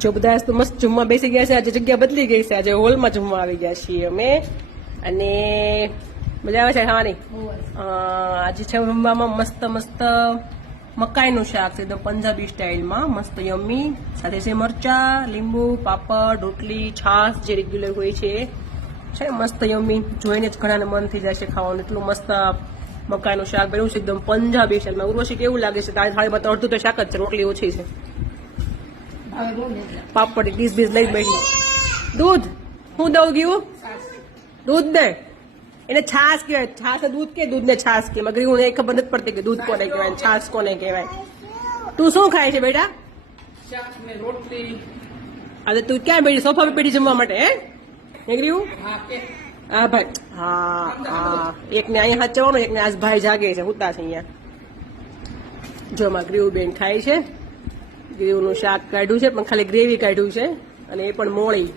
જો બધા તો મસ્ત જમવા બેસી ગયા છે. આજે જગ્યા બદલી ગઈ છે. આજે હોલમાં જમવા આવી ગયા છીએ અમે. અને મજા આવે છે ખાવાની. આજે છે જમવામાં મસ્ત મસ્ત મકાઈનું શાક છે, એકદમ પંજાબી સ્ટાઇલમાં મસ્ત યમ્મી. સાથે છે મરચા, લીંબુ, પાપડ, રોટલી, છાશ જે રેગ્યુલર હોય છે ને મસ્ત યમ્મી. જોઈને જ ઘણાને મન થઈ જાય છે ખાવાનું. એટલું મસ્ત મકાઈનું શાક બન્યું છે એકદમ પંજાબી સ્ટાઇલમાં. ઉર્વશી કેવું લાગે છે? તારી થાળીમાં તો અડધું તો શાક જ છે, રોટલી ઓછી છે. પાપડ 20 લઈ બેઠી. દૂધ હું દઉં ગયું? દૂધ ને એને છાશ કહેવાય. છાશ દૂધ કે દૂધ ને છાશ કે મગરી હું ખબર નથી પડતી કે દૂધ કોને કહેવાય છાશ કોને કહેવાય. તું શું ખાય છે બેટા? રોટલી. આજે તું ક્યાં બેઠી? સોફા પર બેઠી જમવા માટે? હે નીકળ્યું? હા ભાઈ. હા હા, એકને અહીંયા હાચવાનું, એકને આજ ભાઈ જાગે છે, ઉતા છે અહીંયા. જો માં ગ્રીવ બેન ખાય છે. ગ્રીવનું શાક કાઢ્યું છે પણ ખાલી ગ્રેવી કાઢ્યું છે અને એ પણ મોળી.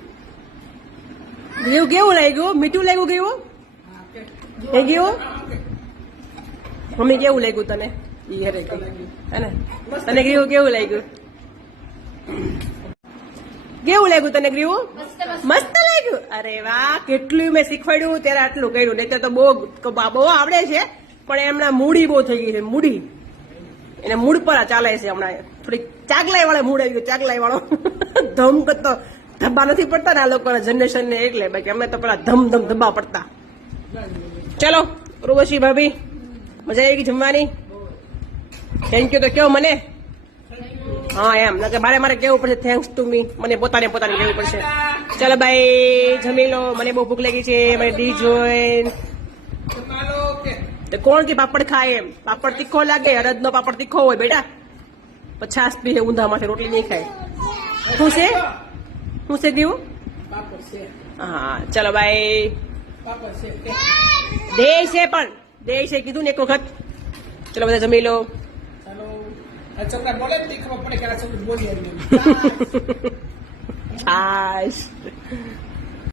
ગ્રીવ કેવું લાગ્યું? મીઠું લાગ્યું ગ્રીવ? હે ગયું? મમ્મી કેવું લાગ્યું તને? હે ને તને ગ્રીવ કેવું લાગ્યું? કેવું લાગ્યું તને ગ્રીવ? મસ્ત લાગ્યું. અરે વાહ, કેટલું મેં શીખવાડ્યું ત્યારે આટલું કર્યું. નહીં તો બહુ આવડે છે પણ એમના મૂડી બહુ થઈ ગઈ છે. મૂડી એને મૂડ પર ચાલે છે હમણાં. થોડીક ચાગલાઈ વાળો મૂડ આવી ગયો. ચાગલાઈ વાળો ધમ કરતો ધબ્બા નથી પડતા ને આ લોકોના જનરેશન ને, એટલે બાકી અમે તો પેલા ધમ ધમ ધબ્બા પડતા. ચલો ઉર્વશી ભાભી, મજા આવી ગઈ જમવાની? થેન્ક યુ તો કેવો મને? હા એમ મારે કેવું પડશે થેન્ક્સ ટુ મી. મને પોતાને કેવું પડશે. ચલો ભાઈ જમી લો, મને બહુ ભૂખ લાગી છે. મને ડી જોઈન કોણ કે પાપડ ખાય? એમ પાપડ તીખો લાગે? અડદનો પાપડ તીખો હોય બેટા. 50 પીએ ઊંધામાંથી, રોટલી નહીં ખાય. શું છે? શું છે દીવું? હા ચલો ભાઈ. દેય છે પણ દેય છે કીધું ને એક વખત. ચલો બધા જમી લો. છોકરા બોલે ખબર પડે કે છોકરી બોલી. છાશ